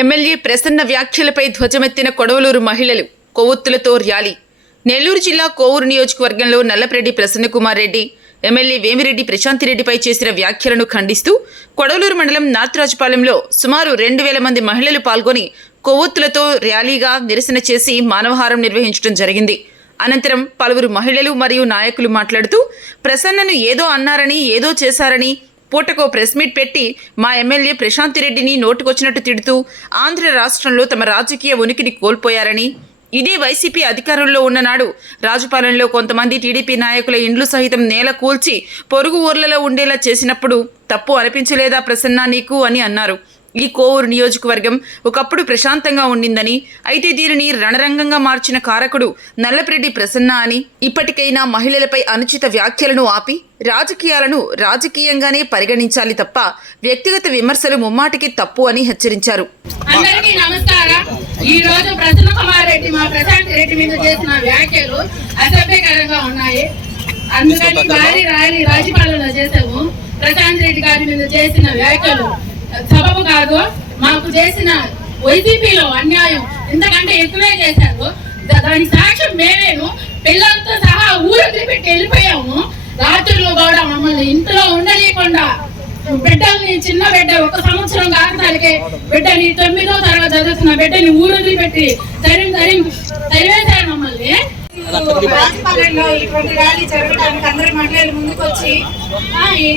MLA Prasanna వ్యాఖ్యలపై ధ్వజమెత్తిన కొడవలూరు మహిళలు, కొవ్వొత్తులతో rally. Nellore జిల్లా కోవూరు నియోజకవర్గంలో నల్లపరెడ్డి ప్రసన్నకుమార్ రెడ్డి, ఎమ్మెల్యే వేమిరెడ్డి ప్రశాంతిరెడ్డిపై చేసిన వ్యాఖ్యలను ఖండిస్తూ కొడవలూరు మండలం నార్త్రాజుపాలెంలో సుమారు 2000 మంది మహిళలు పాల్గొని కొవ్వొత్తులతో ర్యాలీగా నిరసన చేసి మానవహారం నిర్వహించడం జరిగింది. అనంతరం పలువురు మహిళలు మరియు నాయకులు మాట్లాడుతూ ప్రసన్నను ఏదో అన్నారని, ఏదో చేశారని, పూటకో ప్రెస్ మీట్ పెట్టి మా ఎమ్మెల్యే ప్రశాంతిరెడ్డిని నోటుకొచ్చినట్టు తిడుతూ ఆంధ్ర రాష్ట్రంలో తమ రాజకీయ ఉనికిని కోల్పోయారని, ఇదే వైసీపీ అధికారంలో ఉన్ననాడు రాజుపాలెంలో కొంతమంది టీడీపీ నాయకుల ఇండ్లు సహితం నేల కూల్చి పొరుగు ఊర్లలో ఉండేలా చేసినప్పుడు తప్పు అనిపించలేదా ప్రసన్న నీకు అని అన్నారు. ఈ కోవూరు నియోజకవర్గం ఒకప్పుడు ప్రశాంతంగా ఉండిందని, అయితే దీనిని రణరంగంగా మార్చిన కారకుడు నల్లపరెడ్డి ప్రసన్న అని, ఇప్పటికైనా మహిళలపై అనుచిత వ్యాఖ్యలను ఆపి రాజకీయాలను రాజకీయంగానే పరిగణించాలి తప్ప వ్యక్తిగత విమర్శలు ముమ్మాటికి తప్పు అని హెచ్చరించారు. అందరికీ నమస్కారం. ఈ రోజు ప్రసన్న కుమార్ రెడ్డి మా ప్రశాంత్ రెడ్డి మీద చేసిన వ్యాఖ్యలు అసభ్యకరంగా ఉన్నాయి. అందుకని భారీ ర్యాలీ రాజపాలెంలో చేసాము. ప్రశాంత్ రెడ్డి గారి మీద చేసిన వ్యాఖ్యలు సబబు కాదు. మాకు చేసిన వైసీపీలో అన్యాయం ఇంతకంటే ఎక్కువే చేశారు. దాని సాక్ష్యం మేమేను. పిల్లలతో సహా ఊరు తిరిగి వెళ్ళిపోయాము. రాత్రులు కూడా మమ్మల్ని ఇంట్లో ఉండలేకుండా బిడ్డల్ని, చిన్న బిడ్డ 1 సంవత్సరం కాకతాలకే బిడ్డని 9వ తరగతి చదువుతున్న బిడ్డని ఊరు వదిలిపెట్టి తరివేశారు మమ్మల్ని. రాజపాలెంలో ఇటువంటి ర్యాలీ జరగడానికి అందరి మహిళలు ముందుకొచ్చి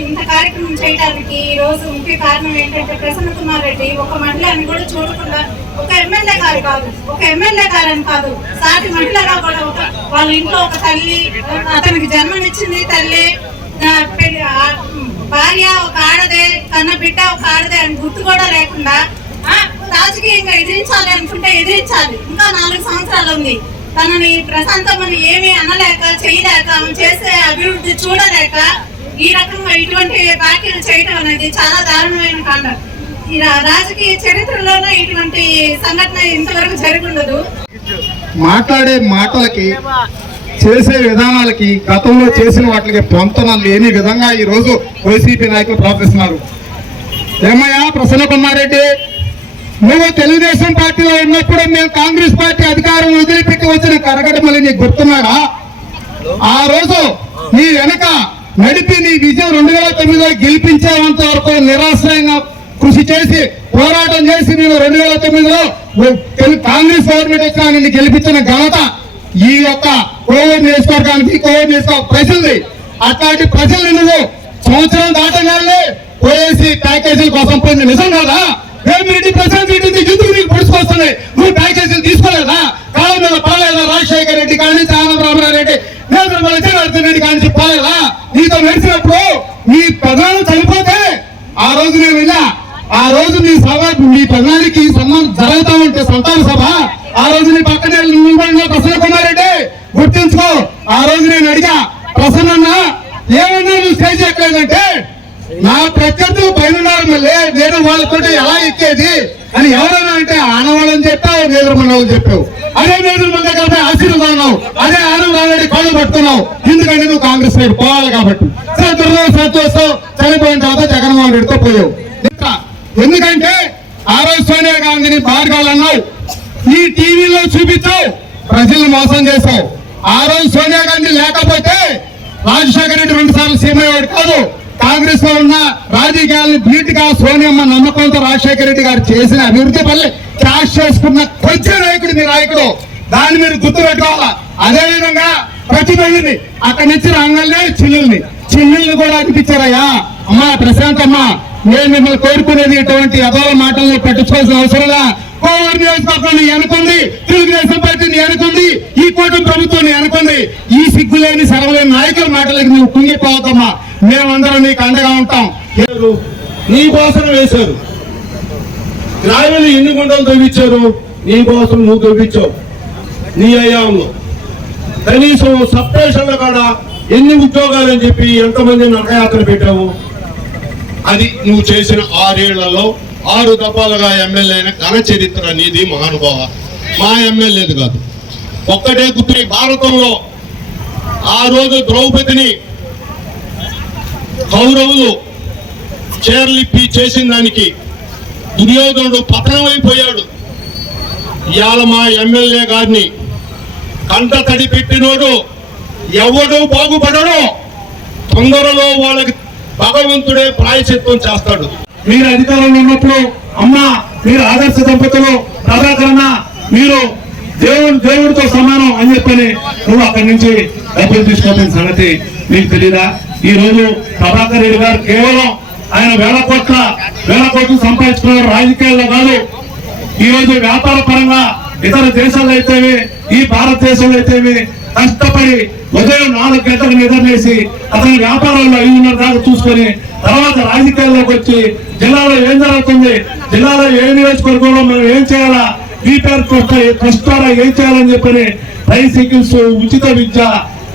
ఇంత కార్యక్రమం చేయడానికి ఈ రోజు ముఖ్య కారణం ఏంటంటే ప్రసన్న కుమార్ రెడ్డి ఒక మహిళని కూడా చూడకుండా, ఒక ఎమ్మెల్యే గారని కాదు, సాటి మహిళగా కూడా వాళ్ళ ఇంట్లో ఒక తల్లి, అతనికి జన్మనిచ్చింది తల్లి, భార్య ఒక ఆడదే, కన్న బిడ్డ ఒక ఆడదే అని గుర్తు కూడా లేకుండా రాజకీయంగా ఎదిరించాలి అనుకుంటే ఎదిరించాలి. ఇంకా 4 సంవత్సరాలు ఉంది. తనని ప్రశాంతమని ఏమీ అనలేక, చేయలేక, చేసే అభివృద్ధి చూడలేక ఈ రకంగా ఇటువంటి వ్యాఖ్యలు చేయడం అనేది చాలా దారుణమైన కాండ. ఈ రాజకీయ చరిత్రలోనే ఇటువంటి సంఘటన ఇంతవరకు జరిగి ఉండదు. మాట్లాడే మాటలకి, చేసే విధానాలకి, గతంలో చేసిన వాటికి పొంతన లేని విధంగా ఈ రోజు వైసీపీ నాయకులు ప్రవర్తిస్తున్నారు. ఏమయ్యా ప్రసన్న కుమార్ రెడ్డి, నువ్వు తెలుగుదేశం పార్టీలో ఉన్నప్పుడు మేము కాంగ్రెస్ పార్టీ అధికారం వదిలిపెట్టి వచ్చిన కరగడమని నీకు గుర్తున్నాడా? ఆ రోజు నీ వెనక నడిపి నీ విజయం 2009లో గెలిపించేంత వరకు నిరాశ్రయంగా కృషి చేసి పోరాటం చేసి నేను 2009లో కాంగ్రెస్ గవర్నమెంట్ వచ్చినా నిన్ను గెలిపించిన ఘనత ఈ యొక్క కోవిడ్ నియోజకవర్గానికి, కోవిడ్ నియోజకవర్గ ప్రజల్ని. అట్లాంటి ప్రజల్ని నువ్వు సంవత్సరం దాటగానే పోయేసి ప్యాకేజీల కోసం పోయింది నిజం కదా? వేమిరెడ్డి ప్రశాంత్ రెడ్డి ఎందుకు నీకు పొడుచుకొస్తున్నాయి? నువ్వు ప్యాకేజీలు తీసుకోలేదా? కాలం మీద పోలేదా? రాజశేఖర రెడ్డి కానీ, ఆనందరామరెడ్డి, జనార్దన్ రెడ్డి కానీ పోలేదా? నీతో నడిచినప్పుడు నీ ప్రధానం చనిపోతే ఆ రోజు నేను వెళ్ళా. ఆ రోజు నీ సభ, నీ ప్రధానికి సన్మానం జరుగుతా ఉంటే సంతాన సభ, ఆ రోజు నీ పక్కనే నిలబడిన ప్రసన్న కుమార్ రెడ్డి గుర్తించుకో. ఆ రోజు నేను అడిగా, ప్రసన్న ఏమన్నా నువ్వు స్టేజ్ ఎక్కలేదంటే నా ప్రత్యర్థులు పైన మళ్ళీ నేను వాళ్ళతో ఎలా ఎక్కేది అని ఎవరైనా అంటే ఆనవాళ్ళని చెప్పావు, నేదురుమన్నావు చెప్పావు. అదే నేదురుమన్న దగ్గర ఆశీర్వాదం, అదే ఆనందరామరెడ్డి కాళ్ళు పట్టుకున్నావు. ఎందుకంటే నువ్వు కాంగ్రెస్ సైడ్ పోవాలి కాబట్టి. సంతోషం చనిపోయిన తర్వాత జగన్మోహన్ రెడ్డితో పోయావు. ఎందుకంటే ఆ రోజు సోనియా గాంధీని బార్గాలన్నావు, ఈ టీవీలో చూపించావు, ప్రజలను మోసం చేశావు. ఆ రోజు సోనియా గాంధీ లేకపోతే రాజశేఖర రెడ్డి 2 సార్లు సీఎం అయ్యేవాడు కాదు. కాంగ్రెస్ లో ఉన్న రాజకీయాలను ధీటుగా సోనియమ్మ నమ్మకంతో రాజశేఖర రెడ్డి గారు చేసిన అభివృద్ధి వల్ల క్యాష్ చేసుకున్న కొంచెం నాయకుడు మీ నాయకుడు. దాన్ని మీరు గుర్తుపెట్టుకోవాలా. అదేవిధంగా ప్రతి మహిళని అక్కడి నుంచి రంగల్ని చిల్లుల్ని కూడా అనిపించారయ్యా. అమ్మా ప్రశాంతమ్మ, నేను మిమ్మల్ని కోరుకునేది ఇటువంటి అదోల మాటలను పట్టించుకోవాల్సిన అవసరంలా. కోవూరు నియోజకవర్గాన్ని అనుకుంది, తెలుగుదేశం పార్టీని అనుకుంది, ఈ కూటమి ప్రభుత్వాన్ని అనుకుంది. ఈ సిగ్గులేని సర్వలేని నాయకుల మాటలకి నువ్వు కుంగిపోవద్దమ్మా. మేమందరం నీకు అండగా ఉంటాం. నీ కోసం వేశారు, గ్రామీణ ఎన్ని గుంటలు తవ్వించారు, నీ కోసం నువ్వు తవ్వించావు. నీ అయ్యాంలో కనీసం సబ్స్టేషన్ల కాడ ఎన్ని ఉద్యోగాలని చెప్పి ఎంతమంది నరకయాత్ర పెట్టావు. అది నువ్వు చేసిన 6 ఏళ్లలో 6 దఫాలుగా ఎమ్మెల్యే అయిన ఘన చరిత్ర నీది మహానుభావ. మా ఎమ్మెల్యేది కాదు. ఒక్కటే గుర్తు, భారతంలో ఆ రోజు ద్రౌపదిని కౌరవులు చేర్లిప్పి చేసిన దానికి దుర్యోధనుడు పతనమైపోయాడు. ఇవాళ మా ఎమ్మెల్యే గారిని కంట తడి పెట్టినోడు ఎవడు బాగుపడడు. తొందరలో వాళ్ళకి భగవంతుడే ప్రాయశ్చిత్తం చేస్తాడు. మీరు అధికారంలో ఉన్నప్పుడు అమ్మా మీరు ఆదర్శ దంపతులు ప్రభాకరన్న మీరు దేవుడితో సమానం అని చెప్పని నువ్వు అక్కడి నుంచి డబ్బులు తీసుకోవాల్సిన సంగతి మీకు తెలీదా? ఈ రోజు ప్రభాకర్ రెడ్డి గారు కేవలం ఆయన వేల కోట్లు సంపాదించుకున్నారు, రాజకీయాల్లో కాదు. ఈ రోజు వ్యాపార పరంగా ఇతర దేశాల్లో అయితేవి ఈ భారతదేశంలో అయితేవి కష్టపడి ఉదయం 4 గంటలకు నిద్రలేసి అతని వ్యాపారంలో 5:30 దాకా చూసుకొని తర్వాత రాజకీయాల్లోకి వచ్చి జిల్లాలో ఏం జరుగుతుంది, జిల్లాలో ఏ నియోజకవర్గంలో మనం ఏం చేయాలా, బీపీఆర్ ట్రస్ట్ ద్వారా ఏం చేయాలని చెప్పని ట్రైసైకిల్స్, ఉచిత విద్య,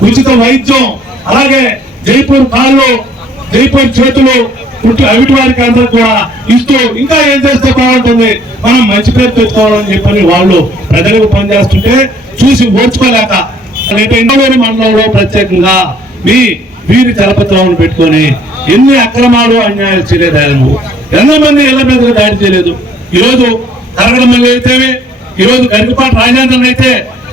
ఉచిత వైద్యం, అలాగే జైపూర్ కాళ్ళు, జైపూర్ చేతులు అవిటి వారికి అందరూ కూడా ఇస్తూ ఇంకా ఏం చేస్తే బాగుంటుంది, మనం మంచి పేరు తెచ్చుకోవాలని చెప్పని వాళ్ళు ప్రజలకు పనిచేస్తుంటే చూసి ఓర్చుకోలేక ఇండోని మండలంలో ప్రత్యేకంగా వీరి చలపతిరావును పెట్టుకొని ఎన్ని అక్రమాలు అన్యాయాలు చేయలేదు. ఆయన ఎంతమంది ఇళ్ల మీద దాడి చేయలేదు. ఈరోజు కరగడమల్లి అయితే, ఈరోజు గరికపాటి రాజేంద్రన్ అయితే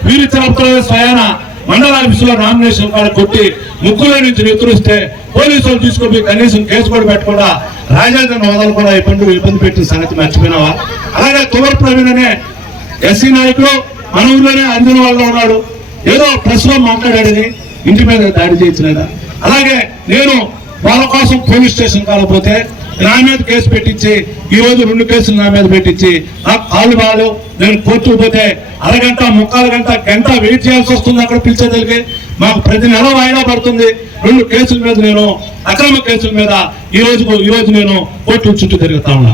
వీరి చలపతిరావు స్వయాన మండల ఆఫీసులో నామినేషన్ కార్డు కొట్టి ముగ్గుల నుంచి నిద్రిస్తే పోలీసులు తీసుకొని కనీసం కేసు కూడా పెట్టకుండా రాజేంద్రన్ వదలకుండా ఇబ్బంది పెట్టిన సంగతి మర్చిపోయినావా? అలాగే తువర్ ప్రవీణ్ అనే ఎస్సీ నాయకుడు మన ఊర్లోనే అందిన వాళ్ళు ఉన్నాడు, ఏదో ప్రెస్ లో మాట్లాడాడని ఇంటి మీద దాడి చేయించలేదా? అలాగే నేను వాళ్ళ కోసం పోలీస్ స్టేషన్ కాకపోతే నా మీద కేసు పెట్టించి ఈ రోజు 2 కేసులు నా మీద పెట్టించి నాకు కాళ్ళు బాగాలు నేను కోర్టుకు పోతే అరగంట 3/4 గంట వెయిట్ చేయాల్సి వస్తుంది. అక్కడ పిలిచేదలిగి మాకు ప్రతి నెల వాయిదా పడుతుంది. 2 కేసుల మీద నేను అక్రమ కేసుల మీద ఈ రోజు నేను కోర్టు చుట్టూ తిరుగుతా ఉన్నా.